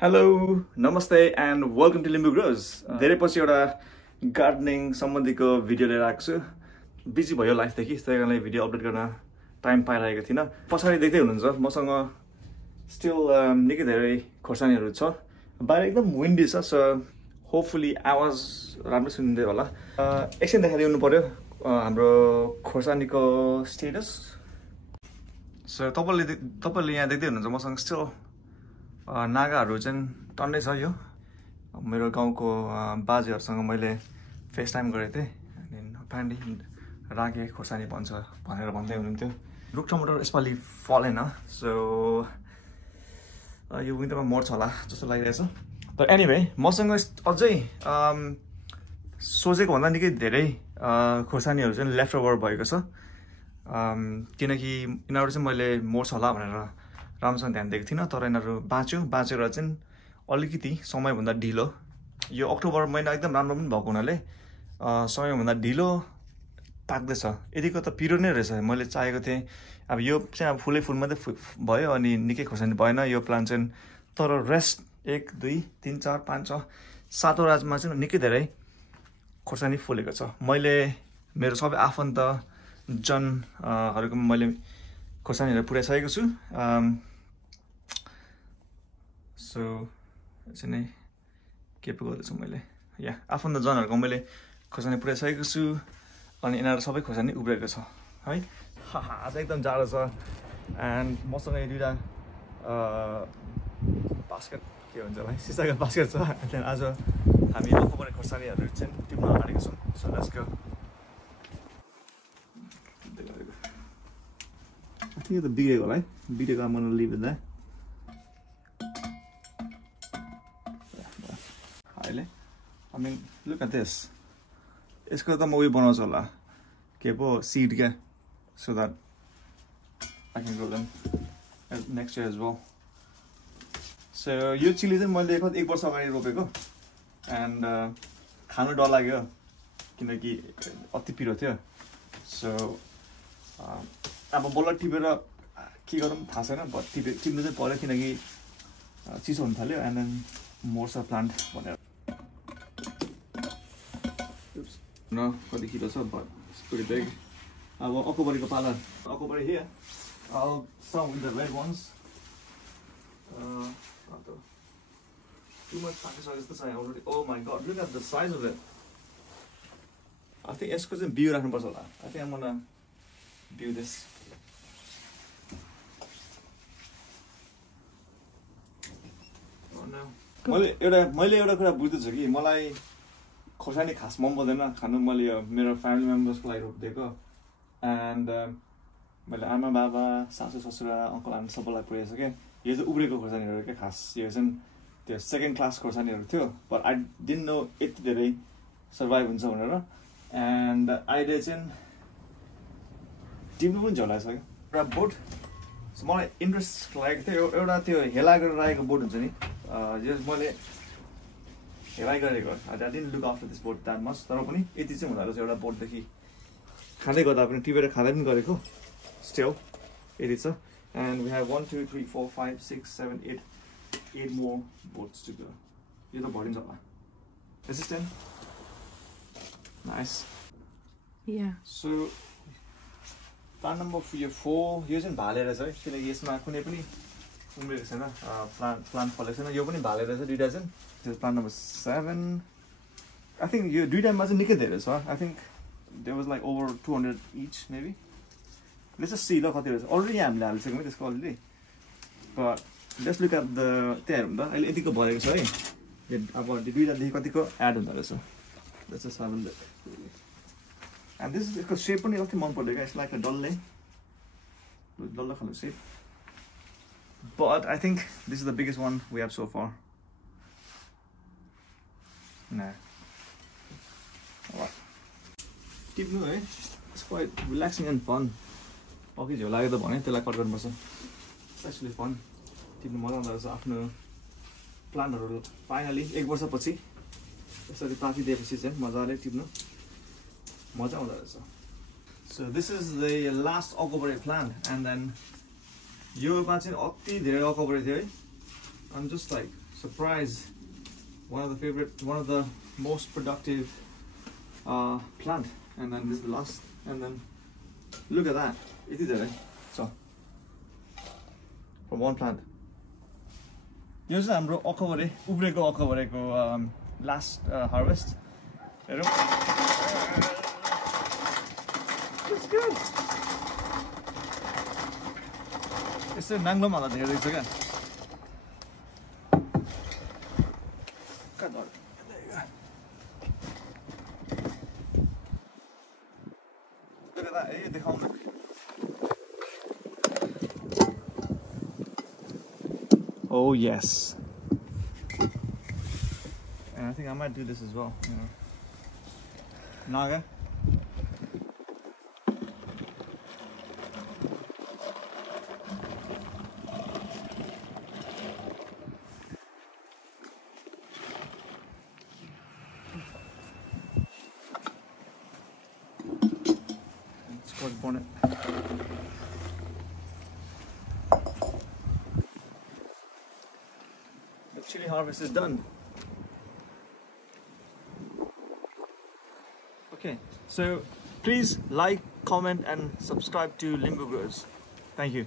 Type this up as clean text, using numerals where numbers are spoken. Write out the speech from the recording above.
Hello, namaste and welcome to Limbu Grows. धेरै पछि एउटा गार्डनिङ सम्बन्धीको भिडियो लिएर आएको छु। बिजी भयो लाइफदेखि त्यसै कारणले भिडियो अपलोड गर्न टाइम पाइरहेको थिइनँ। पछाडि देख्दै हुनुहुन्छ मसँग स्टिल निकै धेरै खोर्सानीहरू छ। बाहिर एकदम विन्डी छ, सो होपफुली आवाज राम्रो सुनिँदै होला। एकछिन देखाइदिनु पर्यो हाम्रो खोर्सानीको स्टेटस। सो तपाईले यहाँ देख्दै हुनुहुन्छ मसँग स्टिल नागाहरू चाहिँ टन्नै छ। यो मेरो गाउँको बाजेहरूसँग मैले फेस टाइम गरेको थिएँ अनि प्यान्डी रागे खोर्सानी भन्छ भनेर भन्दै हुनुहुन्थ्यो। रुख टमाटर यसपालि फलेन, सो यो विन्टरमा मर्छ होला जस्तो लागिरहेछ। तर एनिवे मसँग अझै सोचेको भन्दा निकै धेरै खोर्सानीहरू चाहिँ लेफ्ट ओभर भएको छ, किनकि यिनीहरू चाहिँ मैले मर्छ होला भनेर राम्रोसँग ध्यान दिएको थिइनँ। तर यिनीहरू बाँचेर चाहिँ अलिकति समयभन्दा ढिलो, यो अक्टोबर महिना एकदम राम्रो पनि भएको हुनाले समयभन्दा ढिलो पाक्दैछ। यतिको त पिरो नै रहेछ। मैले चाहेको थिएँ अब यो चाहिँ अब फुलै फुल मात्रै भयो अनि निकै खोर्सानी भएन यो प्लान्ट चाहिँ। तर रेस्ट 1 2 3 4 5 6 7 राजमा चाहिँ निकै धेरै खोर्सानी फुलेको छ। मैले मेरो सबै आफन्त जनहरूको मैले खोर्सानीहरू पुर्याइसकेको छु। सो यसरी नै के पो गर्दैछु मैले, आफन्त जनहरूको मैले खोर्सानी पुर्याइसकेको छु अनि यिनीहरू सबै खोर्सानी उब्रेको छ है। आज एकदम जाडो छ एन्ड मसँग यो दुईवटा बास्केट के भन्छ होला सिसाको बास्केट छ। त्यहाँदेखि आज हामी अकबरे खोर्सानीहरू चाहिँ टिप्न अगाडिको छौँ। So let's go. I think it's a big eagle, right? Big eagle, I'm going to leave it there. I mean, look at this. It's got the movie bonus होला के पो seed के, so that I can grow them next year as well. So यो chilli चाहिँ मैले एक वर्ष अगाडि रोपेको एन्ड खानु डर लाग्यो किनकि अति पिरो थियो। सो अब बल्ल टिपेर के गरौँ थाहा छैन, बट टिप्नु चाहिँ पर्यो किनकि चिसो हुन थाल्यो एन्ड देन मोर्छ प्लान्ट भनेर। न कति किलो छ, बट इट्स प्रिटी बिग। अब अकबरीको पालन Akbari here, some with the red ones. Too much package जस्तो छ already. Oh my god, look at the size of it. I think यसको चाहिँ बिउ राख्नुपर्छ होला। I think I'm gonna do this. मैले एउटा कुरा बुझ्दैछु कि मलाई खोर्सानी खास मन पर्दैन खानु। मैले यो मेरो फ्यामिली मेम्बर्सको लागि रोपिदिएको एन्ड मैले आमा बाबा सासू ससुरा अङ्कल आन्टी सबैलाई पुर्याएको क्या। यो चाहिँ उब्रेको खोर्सानीहरू क्या खास। यो चाहिँ त्यो सेकेन्ड क्लास खोर्सानीहरू थियो, बट आई डिडन्ट नो यति धेरै सर्भाइभ हुन्छ भनेर। एन्ड अहिले चाहिँ टिप्नु पनि झोलाएको छ क्या एउटा बोट। मलाई इन्ट्रेस्ट लागेको थियो एउटा त्यो हेला गरेर राखेको बोट हुन्छ नि, यो मैले हेलाइ गरेको। I didn't look after this boat that much, तर पनि यति चाहिँ हुँदो रहेछ एउटा बोटदेखि। खाँदै गर्दा पनि टिपेर खाँदै पनि गरेको स्टिल यति छ। And we have 1 2 3 4 5 6 7 8 more pots to go. यो त भरिन्छ होला। This is 10 nice. So plant number 4 यो चाहिँ भाले रहेछ है, किनकि यसमा कुनै पनि उम्रेको छैन, प्लान्ट फलेको छैन। यो पनि भाले रहेछ दुईवटा चाहिँ। त्यो प्लान्ट नम्बर 7 आई थिङ्क यो दुईवटामा चाहिँ निकै धेरै छ। I think there was like over 200 each maybe. Let's just see ल कति रहेछ। अलरेडी हामीले हालिसक्यौँ है त्यसको already, but let's look at the त्यहाँ हेरौँ त अहिले यतिको भरेको छ है। अब दुईवटादेखि कतिको एड हुँदो रहेछ। Let's just have a look. And this यसको सेप पनि कति मन पऱ्यो क्या। इट्स लाइक अ डल्ले खालको सेप, but I think this is the biggest one we have so far. टिप्नु है, it's quite relaxing and fun. अघि झ्याउ लाग्यो त भने त्यसलाई कट गर्नुपर्छ। It's actually fun. टिप्नु मजा आउँदो रहेछ। आफ्नो प्लान्टहरू फाइनली 1 वर्षपछि यसरी पाकिदिएपछि चाहिँ मजाले टिप्नु मजा आउँदो रहेछ। So this is the last Akabare plant, and then यो मा चाहिँ अति धेरै अकबरे थियो है। I'm just like Surprise! One of the most productive plant. And then this is the last. And then look at that. It is there. So from one plant. Yo चाहिँ हाम्रो अकबरे उब्रेको अकबरेको last harvest. हेरौँ. It's good. यसो नाङ्लोमा हाल्दा धेरै छ क्या. There you go. Look at that. Hey, देखाउनु. Oh yes. And I think I might do this as well. You know. Naga. Scotch bonnet. The chili harvest is done. Okay, so please like, comment and subscribe to Limbu Grows. Thank you.